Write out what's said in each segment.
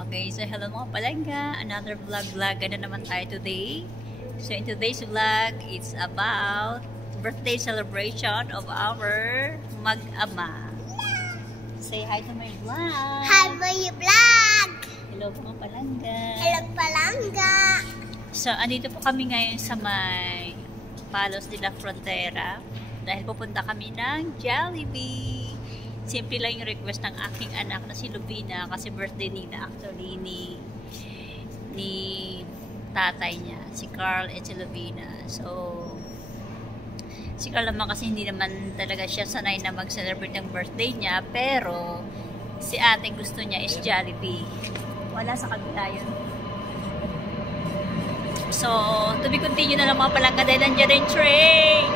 Okay, so hello mga palangga. Another vlog na naman tayo today. So in today's vlog, it's about birthday celebration of our mag-ama. Say hi to my vlog. Hi my vlog. Hello mga palangga. Hello palangga. So andito po kami ngayon sa may Palos de la Frontera dahil pupunta kami ng Jollibee. Simple lang yung request ng aking anak na si Lubina kasi birthday nila actually ni tatay niya, si Carl at si Lubina. So, si Carl naman kasi hindi naman talaga siya sanay na mag-celebrate ng birthday niya, pero si ate gusto niya is Jollibee. Wala sa kabila yun. So, to be continue na lang mga palangga dahil nandiyan rin train.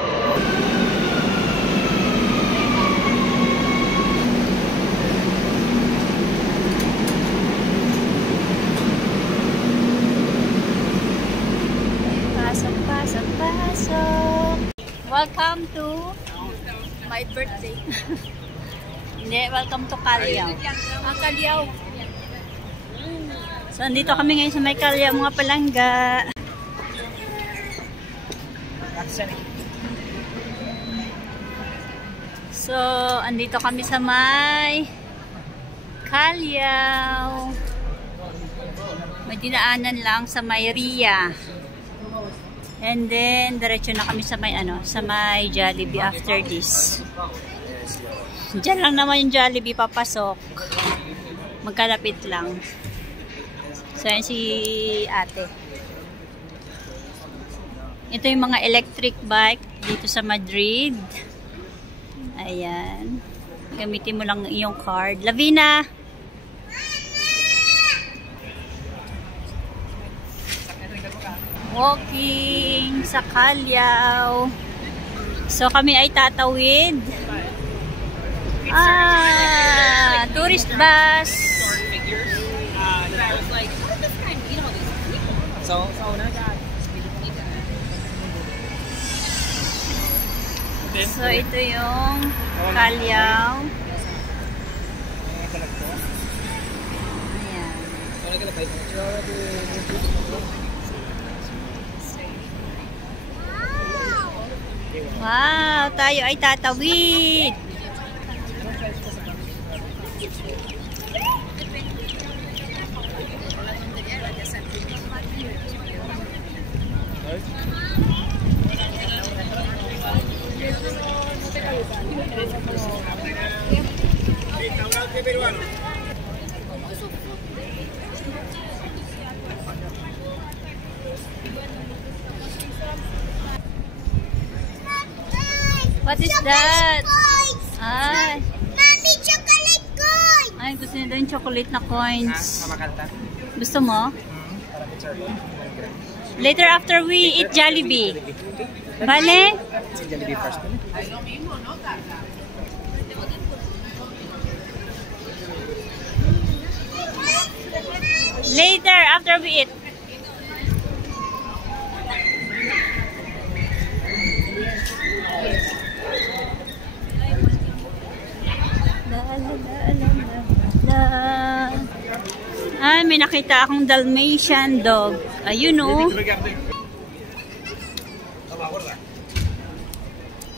Pasok. Welcome to my birthday. Hindi, welcome to Calyaw. Calyaw. So, andito kami ngayon sa may Calyaw mga palangga. So, andito kami sa may Calyaw. May dinaanan lang sa may Ria. And then, diretso na kami sa may, sa may Jollibee after this. Diyan lang naman yung Jollibee papasok. Magkalapit lang. So, yan si ate. Ito yung mga electric bike dito sa Madrid. Ayan. Gamitin mo lang yung card. Lavina! Walking sa Calyaw. So kami ay tatawid. Tourist bus. So ito yung Calyaw. Ayan. Wow, tayo ay tatawid. What is that? Ay. Mami, chocolate coin. Ay, gusto niya daw yung chocolate na coins. Gusto mo? Later after we eat Jollibee. Vale? Jollibee first. Later after we eat. Ay, may nakita akong Dalmatian dog. Ayun o.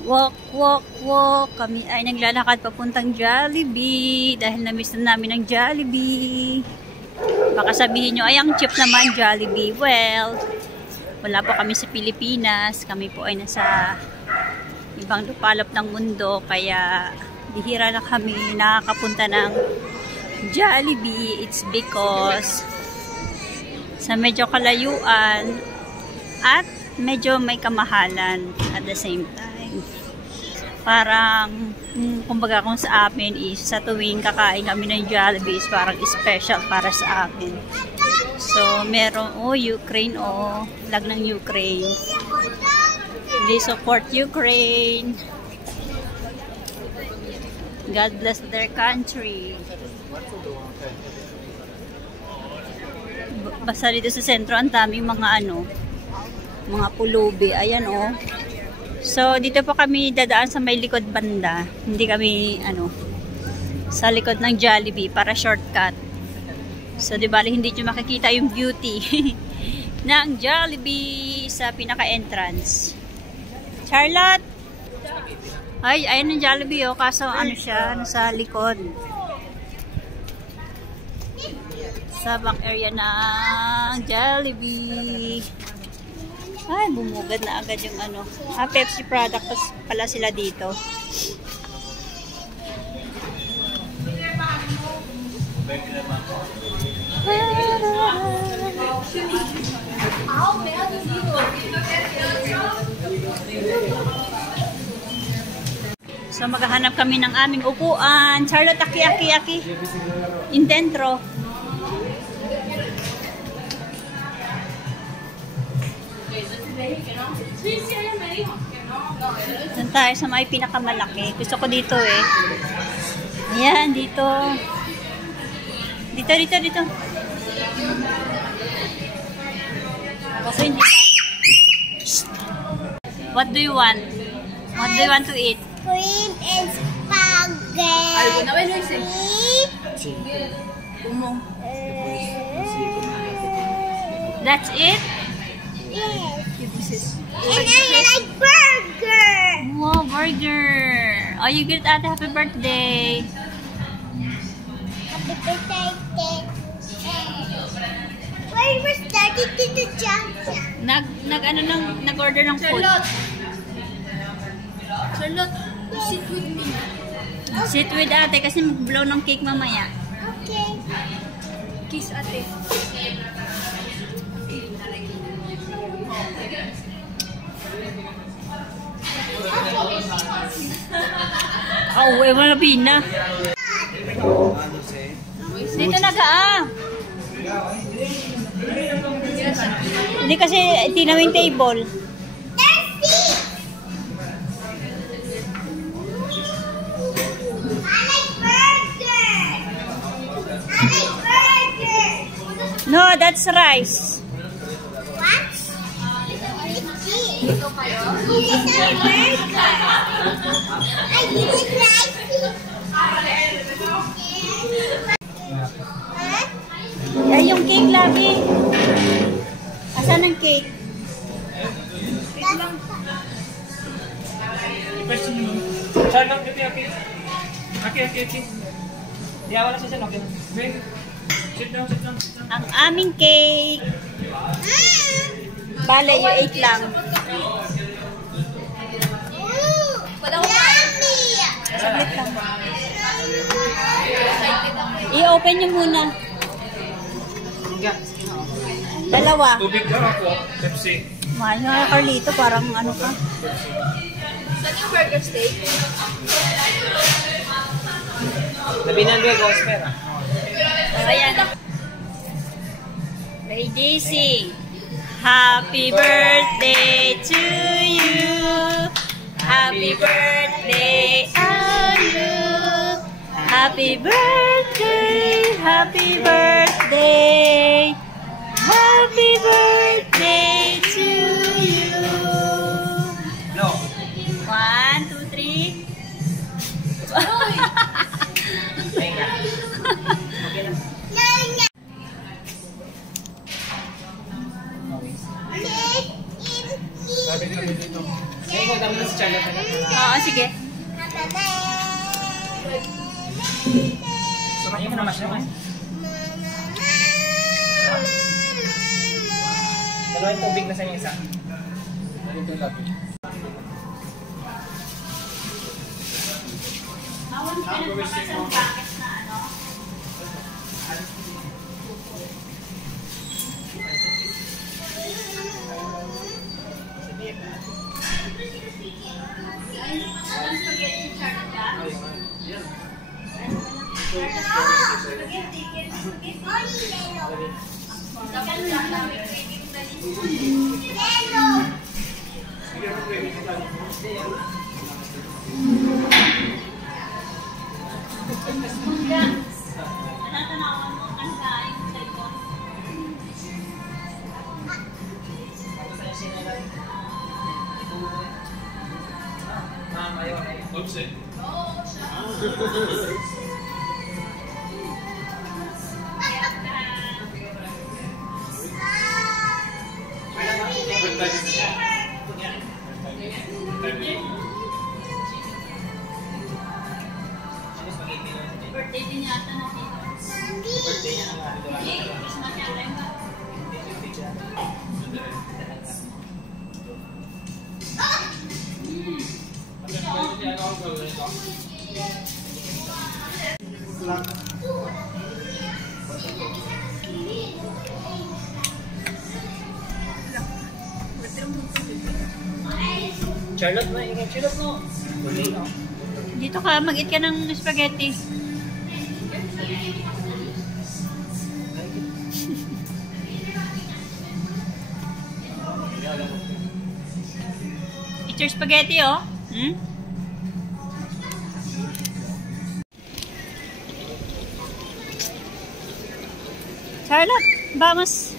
Walk. Kami ay naglalakad papuntang Jollibee dahil na-miss na namin ang Jollibee. Baka sabihin nyo, ay ang cheap naman Jollibee. Well, wala po kami sa Pilipinas. Kami po ay nasa ibang lupalop ng mundo. Kaya bihira na kami nakakapunta ng Jollibee. It's because sa medyo kalayuan at medyo may kamahalan at the same time. Parang, kumbaga kung sa amin is sa tuwing kakain kami ng Jollibee is parang special para sa amin. So, meron, Ukraine, flag ng Ukraine. They support Ukraine. God bless their country. Basta dito sa sentro, ang daming mga mga pulubi. Ayan So, dito po kami dadaan sa may likod banda. Hindi kami, sa likod ng Jollibee para shortcut. So, di bali, hindi nyo makikita yung beauty ng Jollibee sa pinaka-entrance. Charlotte! Ay, ayan yung Jollibee, oh. Kaso, ano siya, nasa likod. Sa back area ng Jollibee. Ay, bumugad na agad yung ano. Pepsi product pala sila dito. So, maghahanap kami ng aming upuan. Charlotte, aki. Intentro. Doon tayo sa may pinakamalaki. Gusto ko dito eh. Ayan, dito. Dito. Kaso hindi pa. What do you want? What do you want to eat? Cream and spaghetti. That's it? Yes. And I like burger. Wow, burger. Oh, you get at happy birthday. Happy birthday. Where we started to the jump. Nag-order ng food. Charlotte, sit with me. Sit with ate kasi mag-blow ng cake mamaya. Okay. Kiss ate. Oh, wala pina. Dito na ka Hindi kasi tinawin table. No, that's rice. What? Ito kayo? It's a burger. I didn't like it. Ay, yung cake lagi. Asan ang cake? Okay. Yeah, wala siya okay. Sit down. Ang aming cake. Bale, yung 8 lang. Saglit lang. I-open nyo muna. Dalawa. Tubig lang ako. Pepsi. Mahal nga Carlito, parang ano ka. Saan yung burger steak? Nabinan ko yung pera. Ayan. Lady sing. Happy birthday to you. Happy birthday to you. Happy birthday. Happy birthday. Happy birthday to you. No. 1, 2, 3. Oo, sige. Sumayin mo naman siya. Dalawa yung tubig na sa inyo isa. Awan ka nagpakas ang packets na ano? Natanawan mo ang kain sa ito. Oops. Charlotte na, yung Charlotte no. Huli no. Dito ka, mag-eat ka ng spaghetti. Eat your spaghetti, oh. Hmm? Charlotte, vamos.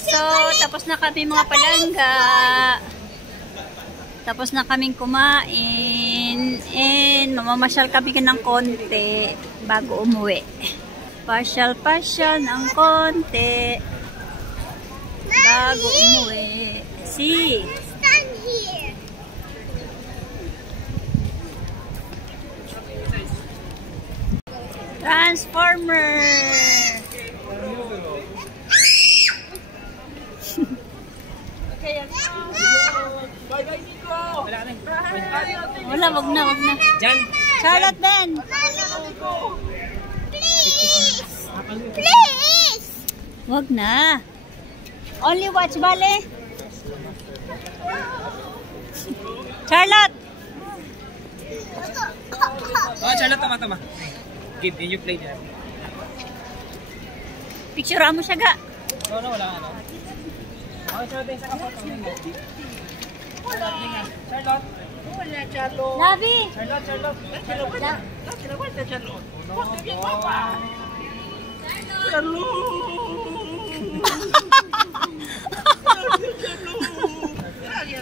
So, tapos na kami mga palangga. Tapos na kaming kumain. And mamamasyal kami ng konti bago umuwi. Pasyal-pasyal ng konti bago umuwi. See? Stand here. Transformer! Wala, wag na, wag na. Jan. Charlotte, Ben! Please! Please! Wag na. Only watch, bale. Charlotte! Oh, Charlotte, tama. Give, can you play there? Picturean mo siya, ga. No, wala ka, no. Oh, Charlotte, isa ka po. Charlotte. Wala, Charlotte. Labi! Charlotte. Charlotte.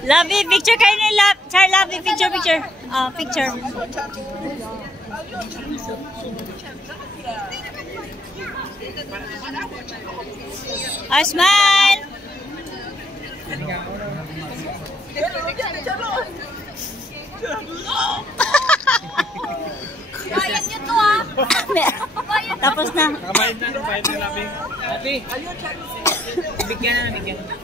Labi, picture kayo ni Labi, picture. Picture. Smile! Bayan niyo to, ah. Tapos na. Bayad na namin. Happy. Bigyan na.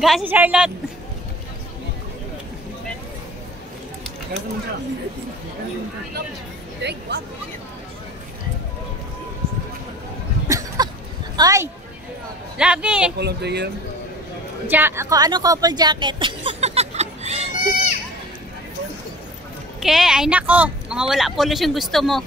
Ga si Charlotte. Ay! Labi! Couple of the year. Couple jacket. Ay nako, mga wala polos yung gusto mo.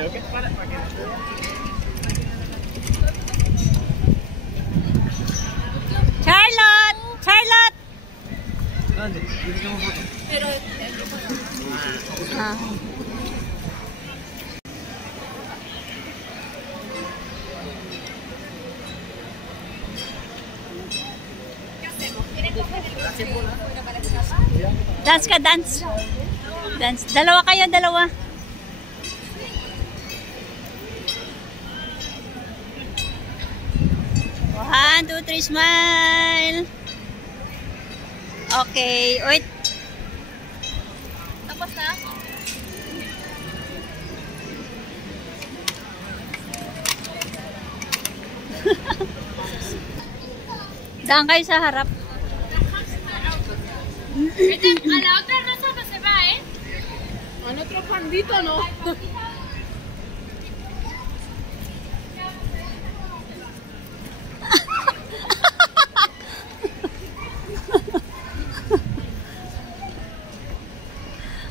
Okay. Charlotte! Ah. Dance ka, dance. Dalawa kayo, dalawa. One, two, three, smile. Okay, wait. Tapos na? Daan kayo sa harap. A la otra rosa no se va, ¿eh? Al otro pandito, ¿no?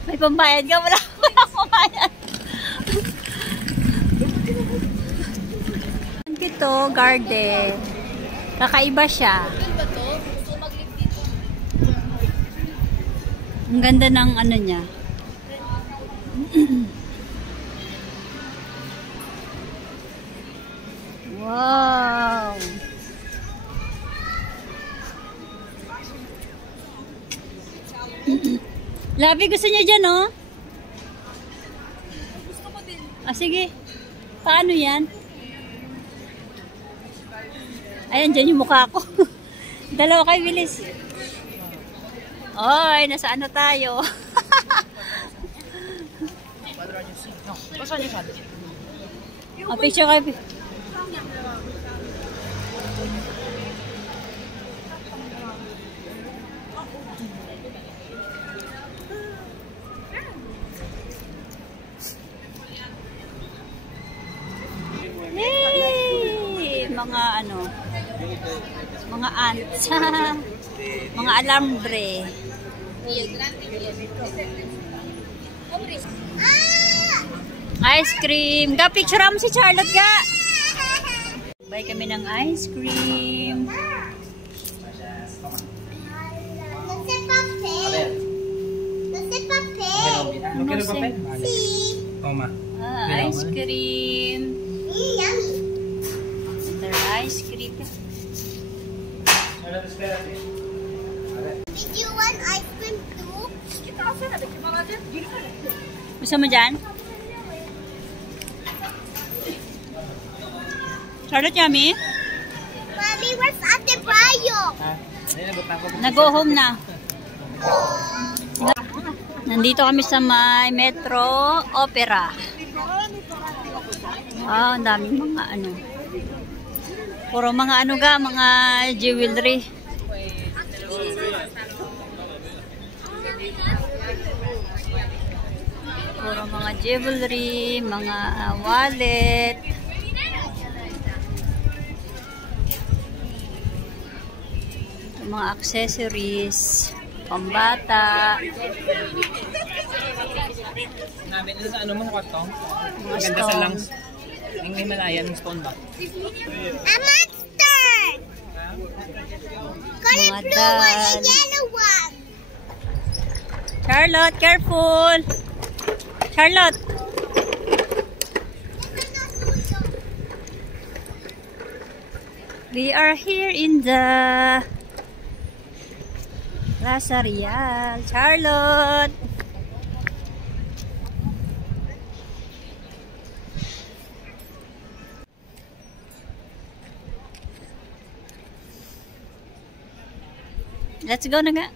May pambayad ka? Wala pambayad. Dito, garden. Kakaiba siya. Ang ganda ng ano niya. Wow! Labi, gusto niya dyan, oh. Ah, sige. Paano yan? Ayan, dyan yung mukha ko. Dalawa kayo, bilis. Oy, nasaan na tayo? Oh, picture kayo. Yay! Mga ano, mga ants. Mga alambre. Ice cream. Ga, picture mo si Charlotte, ga. Buy kami ng ice cream. Toma. Ice cream. Another ice cream. Did you want ice cream too? Gusto mo dyan? Charlotte, yummy? Mommy, where's Ate Bayo? Nag-go home na. Nandito kami sa may Metro Opera. Ah, ang daming mga ano. Puro mga ano ga, mga jewelry. Puro mga jewelry, mga wallet. Mga accessories, pambata. Namin ito sa ano mo sa kwartong? Mga Maganda sa stone. lungs. Yung Himalayan, yung stone ba? A monster! Got a Mga blue one dad. and yellow one. Charlotte, careful! Charlotte! We are here in the Plaza Real. Charlotte! Let's go na nga.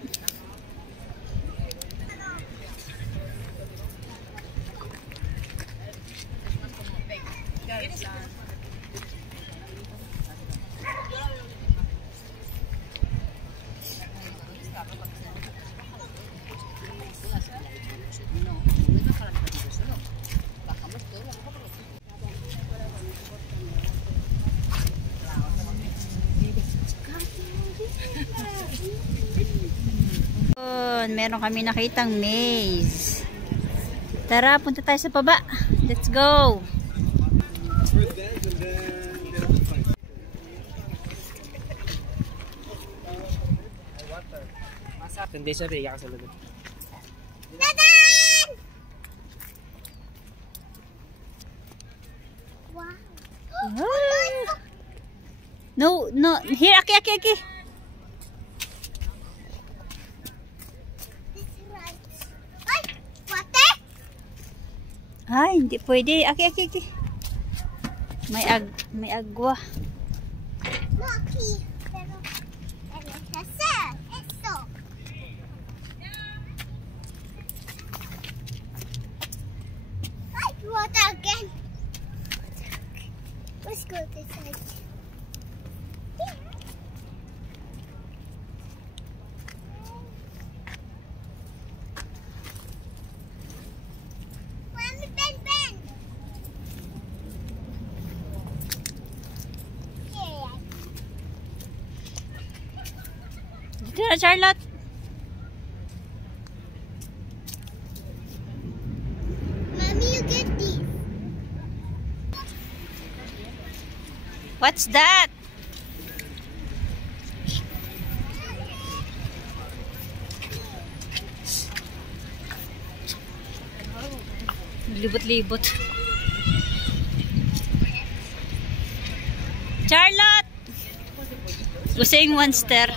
Meron kami nakitang maze. Tara, punta tayo sa baba. Let's go. Hindi siya rin, kasalunod. Dadan! Wow. Ah. No, no. Here, aki. This is right. Ay! Water? Ay, hindi pwede. Aki. May agwa. No, aquí. Pero hacer esto. Ay, water again. Let's go this side. Mommy, bend. Yeah. Dito na, Charlotte. Mommy, you get these. What's that? Libot-libot. Charlotte! Gusing monster.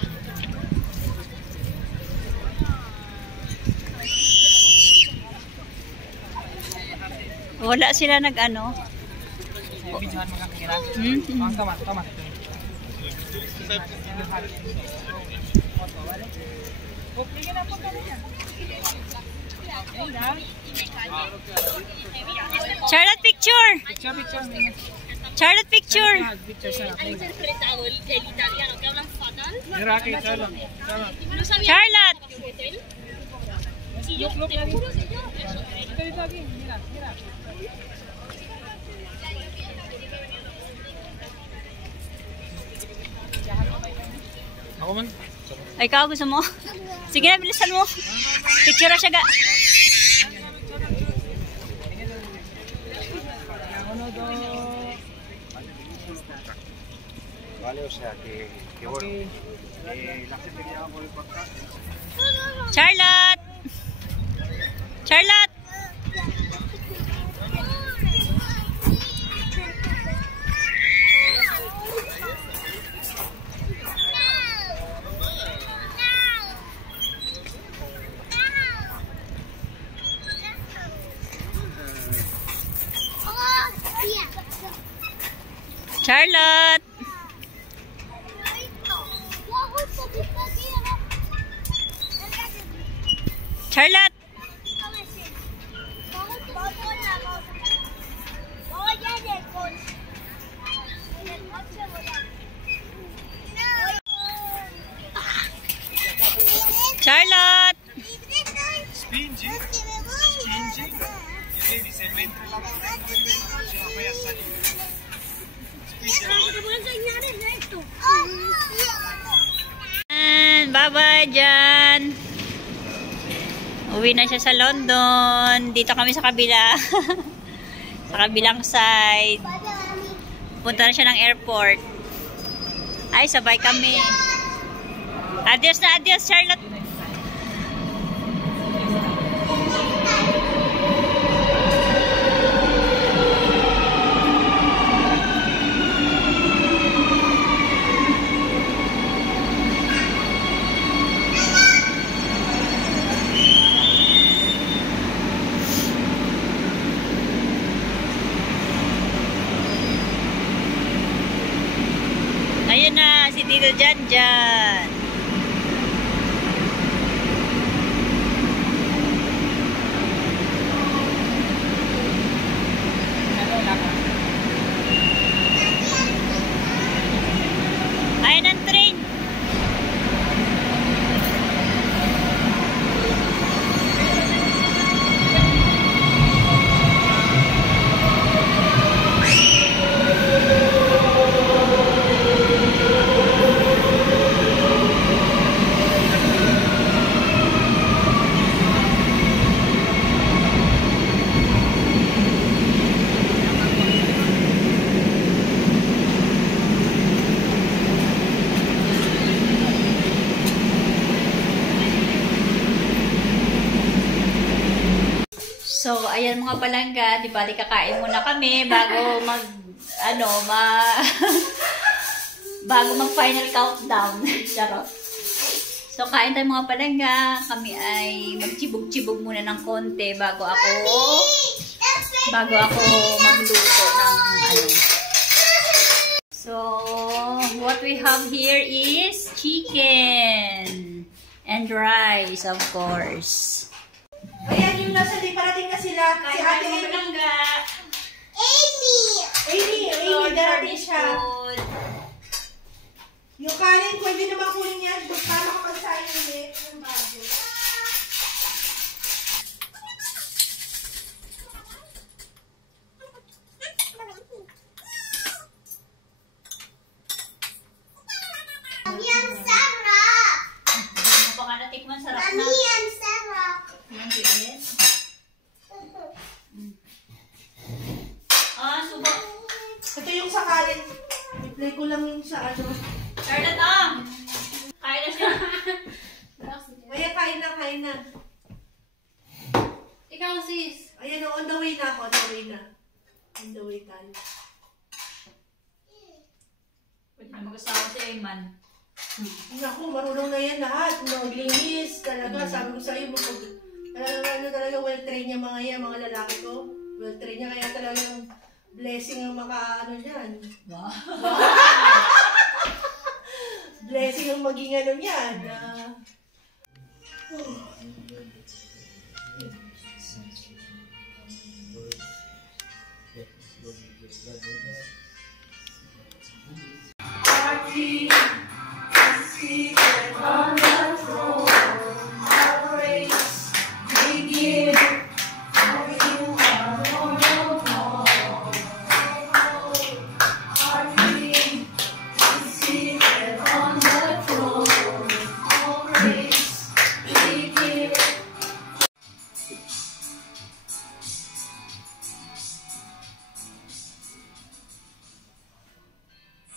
Wala sila nag-ano. Bidyohan mo kakira. Tama. Okay na po kami yan. Charlotte, picture! Picture. Charlotte, picture! Picture sa akin. Mira, que Charlotte. Charlotte! Look lagi. Dito lagi. Mira. Ako man. Ay, ikaw gusto mo? Sige na, bilisan mo. Picture na siya ga. Vale, o sea que bueno. La gente que llama por el podcast. Charlotte! Charlotte! Charlotte! Charlotte! Charlotte! Spingi. E vedi se mentre la ce la fai a salire. Bye-bye dyan. Uwi na siya sa London. Dito kami sa kabila. Sa kabilang side. Punta na siya ng airport. Ay, sabay kami. Adios na adios, Charlotte. Ayun na, si Tito Janjan. Ayun ang train. So, ayan mga palangga, di bali kakain muna kami bago bago mag final countdown. Charot. So, kain tayo mga palangga. Kami ay magchibog-chibog muna ng konti bago ako magluto ng So, what we have here is chicken and rice, of course. Ayan yung nasa di parating na sila. Si Ate Amy. Amy, darating siya. Yung kanin, pwede naman kunin yan. Para makapagsayin ulit yung bago. Mami, ang sarap! Hindi mo pa nga natikman, sarap na. Mami, ang sarap! Ang tiis. Subo. Ito yung sa kanin. I-play ko lang yung sa ano. Charlotte, kain na siya. Kaya kain na. Ikaw, sis. Ayan, on the way na ako. On the way tayo. Pwede na mag-asawa si Ayman. Naku, marunong na yan lahat. Linis talaga. Sabi ko sa'yo, talaga well-trained yung mga yan, mga lalaki ko. Well, try niya kaya talagang blessing ang maka-ano niyan. Wow. Blessing ang maging ano niyan.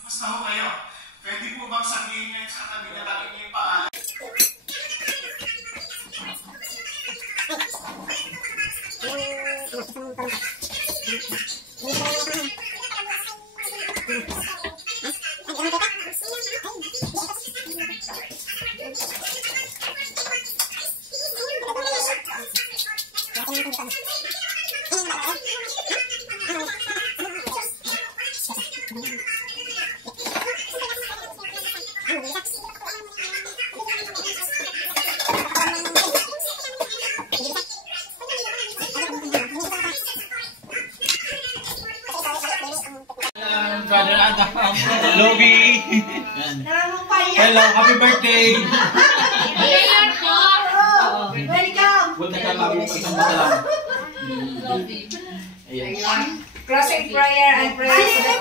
Basta ho kayo, pwede po bang sabihin niya sa katabi na tayo niya yung pangalan? Brother Adam, Lobby. Hello, happy birthday. Welcome! Punta ka lang, isang lang. Ayan. Closing prayer and praise to the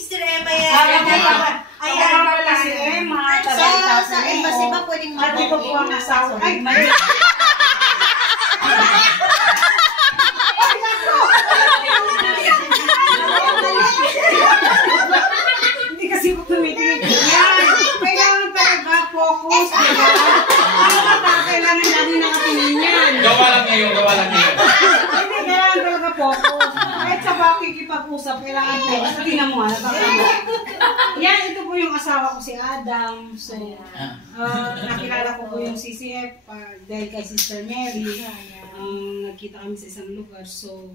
Sister Emma yan. Ayan pala si Emma. Sa embassy ba pwedeng Hindi ko po ang asawa. Ay, hindi kasi ko tumitingin. Yan! Kailangan talaga focus. Kailangan lagi nakatingin yan. Gawa lang ngayon, gawa lang ngayon. Hindi, kailangan talaga focus. Kahit sa pakikipag-usap, kailangan focus. Sa tingnan mo, yan, ito po yung asawa ko si Adam. So, nakilala ko po yung CCF dahil kay Sister Mary. Nagkita kami sa isang lugar. So,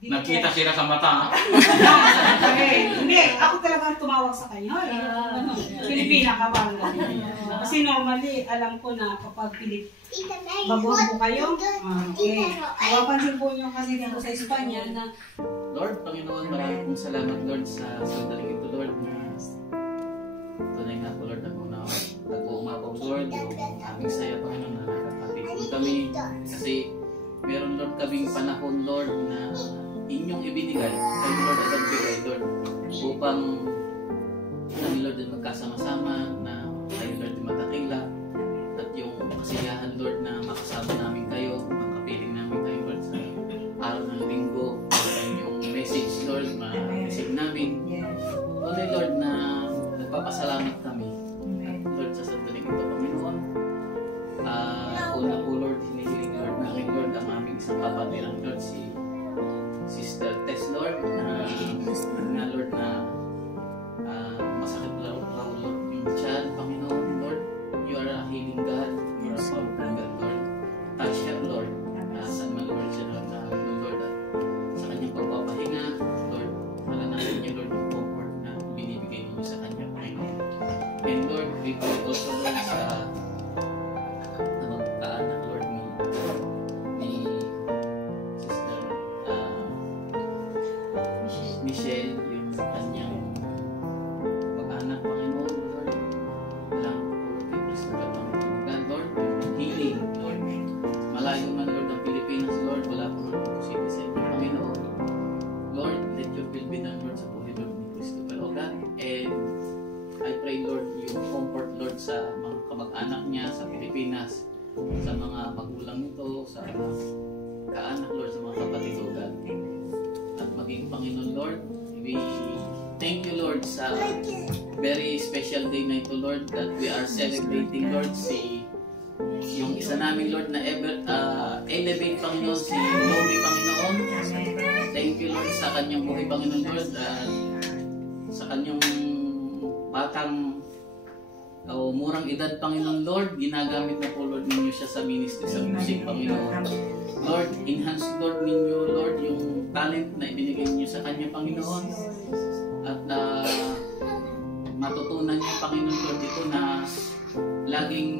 Nakita sila sa mata. Hindi, ako talagang tumawag sa kanya. Pilipina ka ba? Kasi normally, alam ko na kapag bagon po kayo, okay. Mapapansin po nyo kasi dito sa Espanya na Lord, Panginoon, maraming pong salamat, Lord, sa sandaling ito, Lord, na tunay nga po, Lord, nag-uumapaw, Lord, yung aming saya, Panginoon, na nakapatid po kami. Kasi meron, Lord, kaming panahon, Lord, na inyong ibinigay kay Lord at nagbigay, Lord, upang kami, Lord, din magkasama-sama, na kayo, Lord, din matakila, at yung kasiyahan, Lord, na makasama namin kayo, makapiling namin kayo, Lord, sa araw ng linggo, yung message, Lord, ma-receive namin. Tunay, Lord, na nagpapasalamat kami. At Lord, sa sandaling ito, Panginoon, una po, Lord, hinihiling, Lord, namin, Lord, ang aming isang kapatirang, Lord, si Sister Tess, Lord, na Lord, na masakit raw, Lord, yung child, Panginoon, Lord, you are a healing God, you are a powerful God, Lord. Touch her, Lord, saan man, Lord, siya, Lord, Lord, at sa kanyang pagpapahinga, Lord, malanasan niya, Lord, yung comfort na binibigay niyo sa kanya, Panginoon. And Lord, we pray also, Lord, sa kaanak, Lord, ni Sister Michelle, yung kanyang mag-anak, Panginoon, Lord. Walang po kay Kristo at ang Lord, yung healing, Lord. Malayo man, Lord, ang Pilipinas, Lord, wala po Lord posible sa inyo, Panginoon. Lord, let your will be done, Lord, sa buhay, Lord, ni Kristo, O God. And I pray, Lord, yung comfort, Lord, sa mga kamag-anak niya sa Pilipinas, sa mga magulang nito, sa mga kaanak, Lord, sa mga kapatid, O God. At maging Panginoon, Lord, we thank you, Lord, sa very special day na ito, Lord, that we are celebrating, Lord, yung isa namin, Lord, na elevate, Panginoon, si Lobby, Panginoon. Thank you, Lord, sa kanyang buhay, Panginoon, Lord, at sa kanyang batang murang edad, Panginoon Lord, ginagamit na po, Lord, ninyo siya sa ministry, sa music, Panginoon. Lord, enhance, Lord, ninyo, Lord, yung talent na ibinigay niyo sa kanya, Panginoon. At matutunan niyo, Panginoon Lord, ito na laging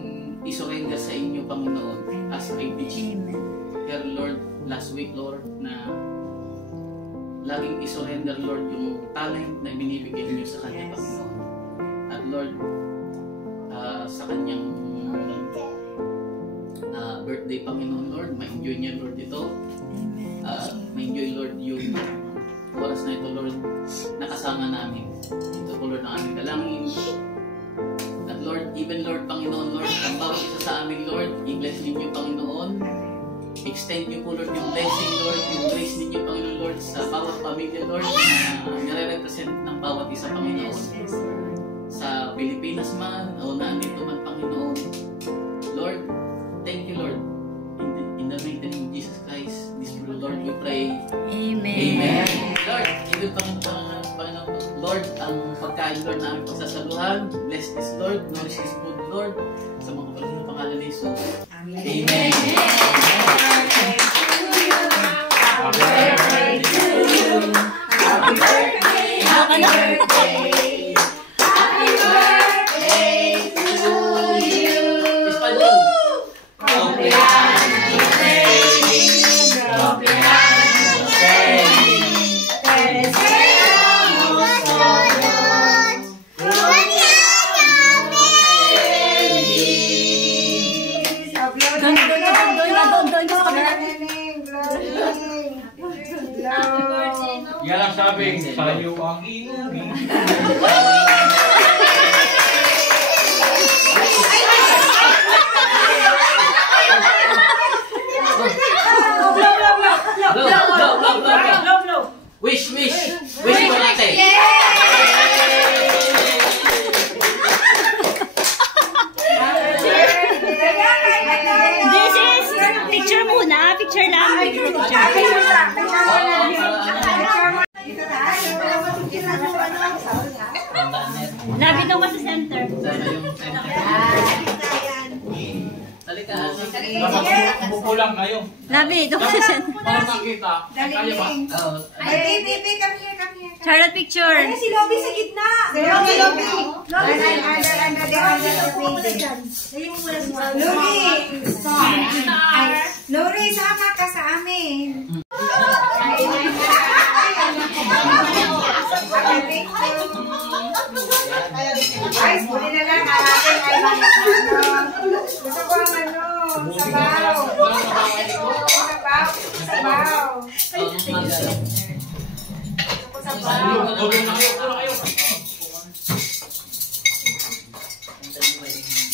isurrender sa inyo, Panginoon, as I teach her, Lord, last week, Lord, na laging isurrender, Lord, yung talent na binibigay niyo sa kanya, Panginoon. At Lord, sa kanyang birthday, Panginoon Lord, ma-enjoy niya, Lord, ito. Ma-enjoy, Lord, yung oras na ito, Lord, nakasama namin. Ito po, Lord, ang aming dalangin. At Lord, even, Lord, Panginoon, Lord, ang bawat isa sa amin, Lord, i-bless ninyo, Panginoon. Extend niyo po, Lord, yung blessing, Lord, yung grace ninyo, Panginoon, Lord, sa bawat pamilya, Lord, na nire-represent ng bawat isa, Panginoon. Sa Pilipinas man, o nandito man, Panginoon. Lord, thank you, Lord. In the mighty name of Jesus Christ, this Lord, we pray. Amen. Amen. Lord, hindi Panginoon, Lord, ang pagkain, Lord, namin pagsasaluhan. Bless this, Lord. Nourish this food, Lord. Sa mga kapatid ng pangalan ni Jesus. Amen. Amen. Happy birthday to you. Happy birthday. Happy birthday. Yan ang sabi, sayo ang inumin. Wish for natin. This is picture muna. Picture lang. Labi daw sa center. Talika. Bukulang kayo. Labi daw sa center. Para makita. Kaya ba? Baby, come here. Charlotte picture. Ay, si Lobby sa gitna. Si Lobby. Lori, sama ka sa amin. Ay, huli na lang. Gusto ko ang sabaw.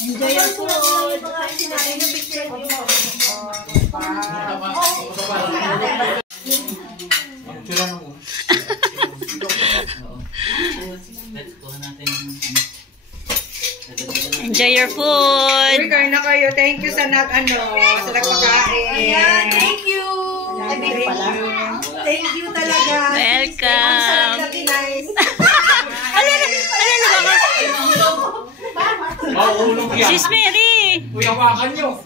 Enjoy your food. Enjoy your food. Uy, kain na kayo. Thank you sa nagpakain. Thank you. Thank you talaga. Welcome. Sis Mary. Kuya, wakan nyo.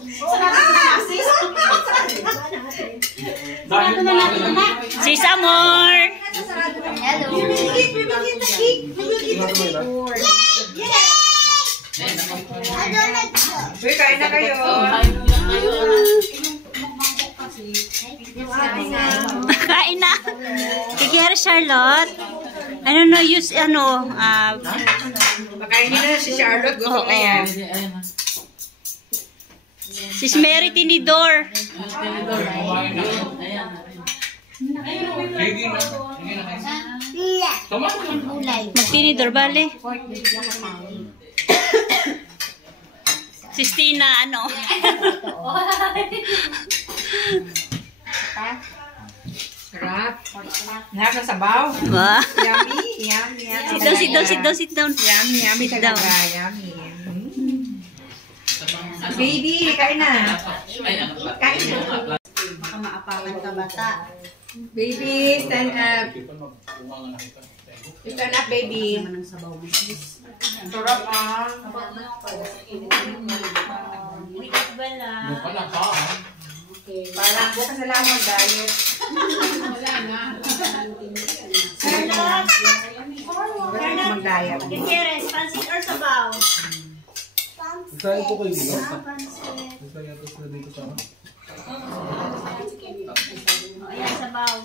Sis Amor. Uy, kain na kayo. Kain na. Kikira Charlotte. Ano no use Makainin na si Charlotte. Gusto na yan. Sis Mary Tinidor. Sige na. Tama ko. Magtinidor bale. Sis Tina Sarap. Lahat ng sabaw. Wow. Yummy. Sit down. Yummy Sit down. talaga. Yummy. Baby, kain na. Kain na. Baka maapakan ka bata. Baby, stand up. Stand up, baby. Naman ang sabaw mo. Sarap ah. Parang bukas na lang mag-diet. Mag-diet. Gutierrez, pansit or sabaw? Saan po kayo dito? Pansit. Saan yato sila dito sa akin? Ayan, sabaw.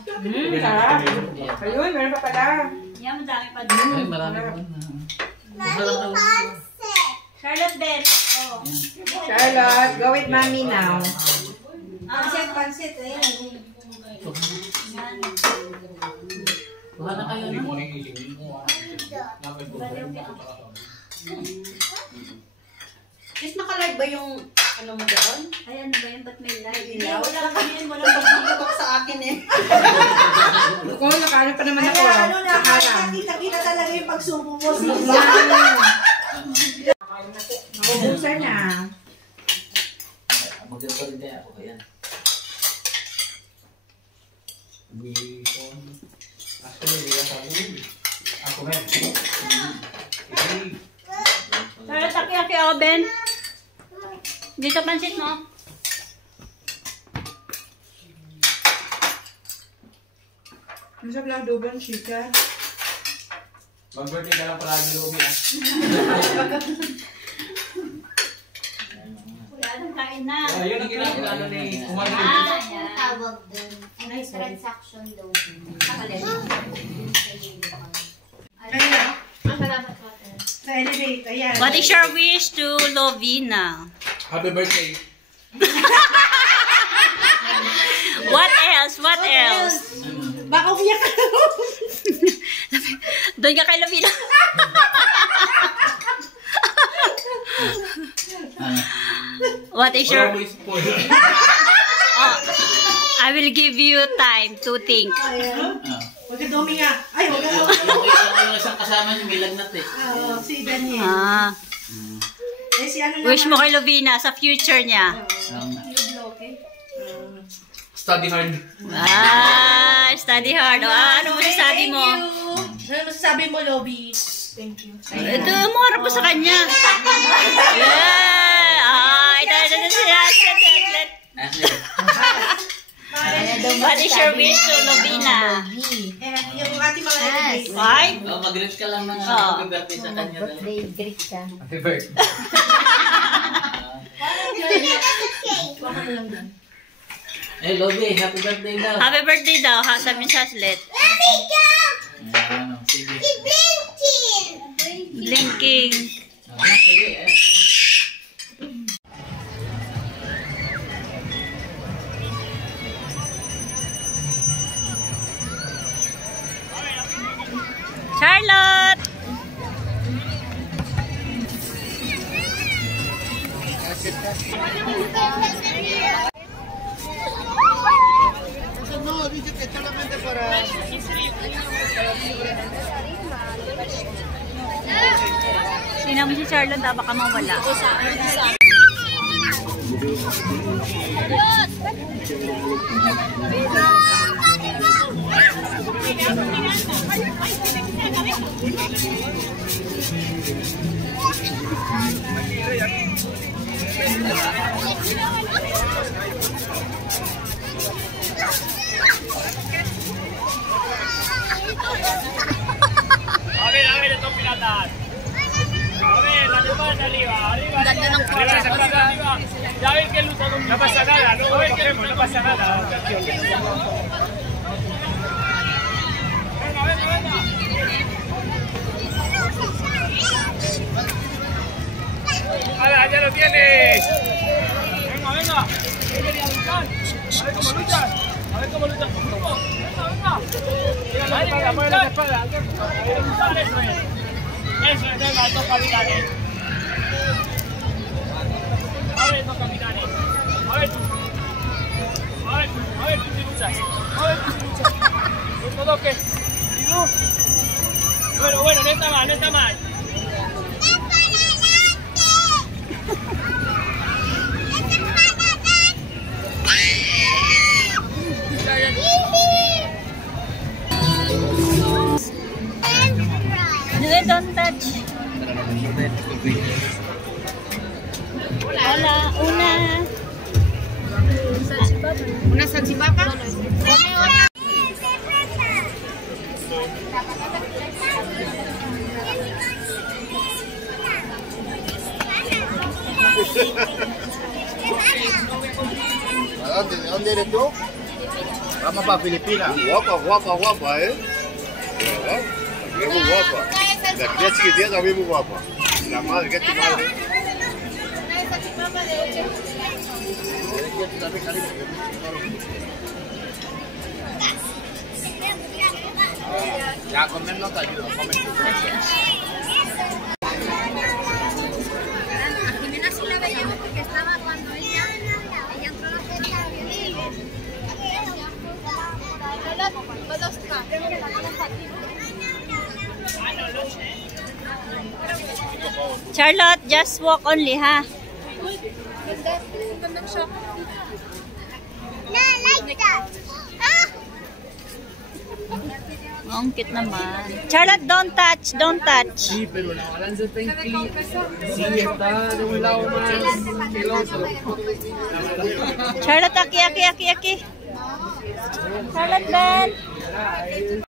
Sarap. Ayun, meron pa pala. Yan, madami pa doon. Ay, marami po na. Charlotte Beth. Oh. Charlotte, go with mommy now. Pansit. Ayan. Kuha na kayo na. Is naka-live ba yung ano mo doon? Ay, ano ba yan? Ba't may live? Ilaw? Wala kami yan. Walang pag-ibig Sa akin eh. Kung nakaano pa naman ako. Kaya ano na, Nakaharap. kita talaga yung pagsubo mo. Naubusan na. Maganda rin kaya ako. Ayan. Charlotte, taki-aki oven. Dito pansit mo. Masarap lang adobo ng chicken. Mag-birthday ka lang palagi, Ruby. Wala nang kain na. Yun ang ginagawa ni Kumari. Ayan. Tawag dun. May transaction daw. Sa elevator, ayan. What is your wish to Lovina? Happy birthday. What else? What else? Baka umiyak ka. Doon ka kay Lovina. What is your... Oh, I will give you time to think. Huwag ka dumi nga. Ay, huwag ka. Yung isang kasama niyo, may lagnat eh. Oo, si Daniel. Ah, Eh, si ano wish mo naman. kay Lovina sa future niya. Study hard. Ah, study hard. Ah, ano mo sasabi mo? Ano masasabi mo, Lobby? Thank you. Ito, mura po sa kanya. Yeah! Ah, ito. What is your wish to Lovina? Eh, yung ating mga elevator. Why? Oh, mag-greet ka lang ng Oo. happy birthday sa kanya. Happy birthday. Eh, Lobby, happy birthday daw. Happy birthday daw, ha? Sabi sa Slet. Ano, sige. Blinking. Sige, eh. Charlotte! Tingnan mo si Charlotte, baka mawala. A ver, estos piratas. A ver, la de arriba, arriba. Ganda ng Arriba, arriba. Ya ven que lucha con... No pasa nada, no cogemos, no pasa nada. Venga, venga, venga. ¡Hala, ya lo tienes! Venga, venga. A ver cómo luchas. A ver cómo luchas con grupo. Venga, venga. Mira la espalda, mueve la espalda. Eso es. Eso es, venga, dos capitanes. A ver, dos capitanes. A ver tú. A ver tú, si luchas. A ver tú si luchas. ¿Estos dos qué? ¿Y tú? Bueno, bueno, no está mal, no está mal. Don't touch. Hola, Una salchipapa. ¿De dónde eres tú? Vamos para Filipinas. Guapa, guapa, guapa, ¿eh? ¿Verdad? Es muy guapa. La cría chiquitita también muy guapa. La madre, ¿qué es tu madre? Ya, comer no te ayuda, comer tu Jimena sí la veíamos porque estaba cuando ella entró a la fiesta. Charlotte, just walk only, ha? No, like that. Ah! Ang cute naman. Charlotte, don't touch, don't touch. Sí, pero la balanza está en sí, está de un lado más que el otro. Charlotte, aquí. Charlotte, ven.